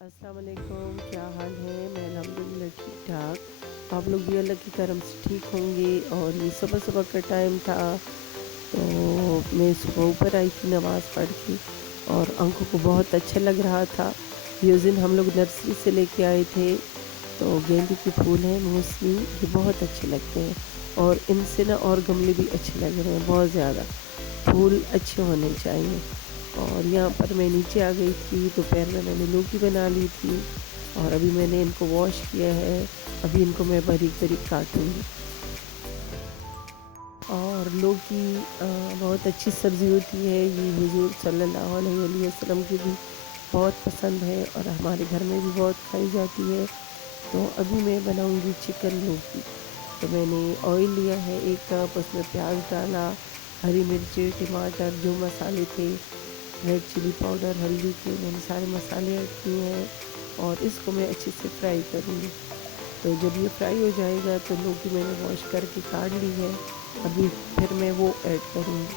अस्सलाम वालेकुम, क्या हाल है। मैं अल्हम्दुलिल्लाह ठीक ठाक। आप लोग भी अल्लाह की करम से ठीक होंगे। और ये सुबह सुबह का टाइम था, तो मैं सुबह ऊपर आई थी नमाज़ पढ़ के, और आंखों को बहुत अच्छा लग रहा था। ये उस दिन हम लोग नर्सरी से लेके आए थे, तो गेंदे के फूल हैं मौसमी, ये बहुत अच्छे लगते हैं। और इनसे ना और गमले भी अच्छे लग रहे हैं बहुत ज़्यादा। फूल अच्छे होने चाहिए। और यहाँ पर मैं नीचे आ गई थी, दोपहर में मैंने लौकी बना ली थी, और अभी मैंने इनको वॉश किया है। अभी इनको मैं बारीक बारीक काटूँगी। और लौकी बहुत अच्छी सब्ज़ी होती है। ये हुज़ूर सल्लल्लाहु अलैहि वसल्लम की भी बहुत पसंद है, और हमारे घर में भी बहुत खाई जाती है। तो अभी मैं बनाऊँगी चिकन लौकी। तो मैंने ऑयल लिया है 1 कप, उसमें प्याज डाला, हरी मिर्ची, टमाटर, जो मसाले थे, रेड चिली पाउडर, हल्दी के, मैंने सारे मसाले ऐड किए हैं, और इसको मैं अच्छे से फ्राई करूँगी। तो जब ये फ्राई हो जाएगा तो लौकी मैंने वॉश करके काट ली है। अभी फिर मैं वो ऐड करूँगी,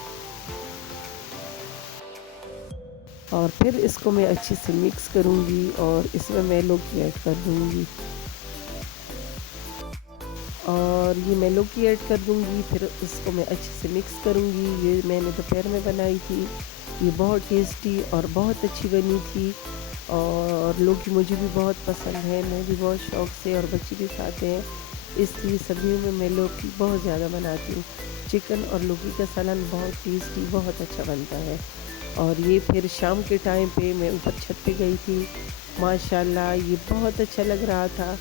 और फिर इसको मैं अच्छे से मिक्स करूँगी, और इसमें मैं लौकी ऐड कर दूँगी। और ये मैं लौकी ऐड कर दूँगी, फिर इसको मैं अच्छे से मिक्स करूँगी। ये मैंने दोपहर में बनाई थी। ये बहुत टेस्टी और बहुत अच्छी बनी थी। और लौकी मुझे भी बहुत पसंद है, मैं भी बहुत शौक़ से, और बच्चे भी खाते हैं, इसलिए सर्दियों में मैं लौकी बहुत ज़्यादा बनाती हूँ। चिकन और लौकी का सालन बहुत टेस्टी, बहुत अच्छा बनता है। और ये फिर शाम के टाइम पे मैं ऊपर छत पे गई थी, माशाल्लाह ये बहुत अच्छा लग रहा था।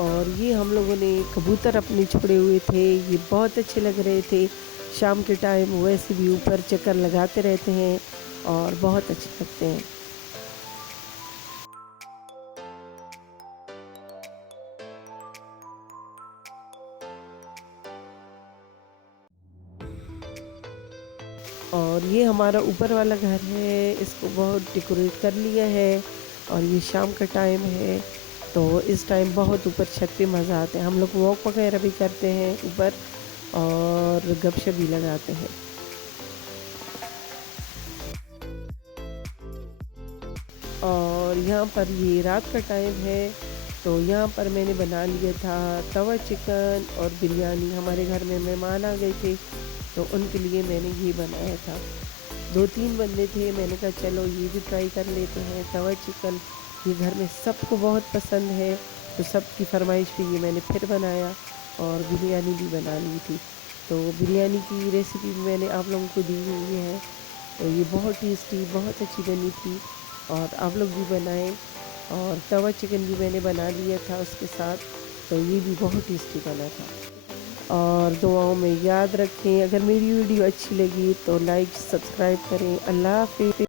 और ये हम लोगों ने कबूतर अपने छोड़े हुए थे, ये बहुत अच्छे लग रहे थे। शाम के टाइम वैसे भी ऊपर चक्कर लगाते रहते हैं, और बहुत अच्छे लगते हैं। और ये हमारा ऊपर वाला घर है, इसको बहुत डेकोरेट कर लिया है। और ये शाम का टाइम है, तो इस टाइम बहुत ऊपर छत पे मज़ा आता है। हम लोग वॉक वगैरह भी करते हैं ऊपर, और गपशप भी लगाते हैं। और यहाँ पर ये रात का टाइम है, तो यहाँ पर मैंने बना लिया था तवा चिकन और बिरयानी। हमारे घर में मेहमान आ गए थे, तो उनके लिए मैंने ये बनाया था। 2-3 बंदे थे, मैंने कहा चलो ये भी ट्राई कर लेते हैं तवा चिकन। ये घर में सबको बहुत पसंद है, तो सबकी फरमाइश पे ये मैंने फिर बनाया, और बिरयानी भी बना ली थी। तो बिरयानी की रेसिपी भी मैंने आप लोगों को दी हुई है। तो ये बहुत टेस्टी, बहुत अच्छी बनी थी, और आप लोग भी बनाएं। और तवा चिकन भी मैंने बना लिया था उसके साथ, तो ये भी बहुत टेस्टी बना था। और दुआओं में याद रखें। अगर मेरी वीडियो अच्छी लगी तो लाइक सब्सक्राइब करें। अल्लाह हाफ़िज़।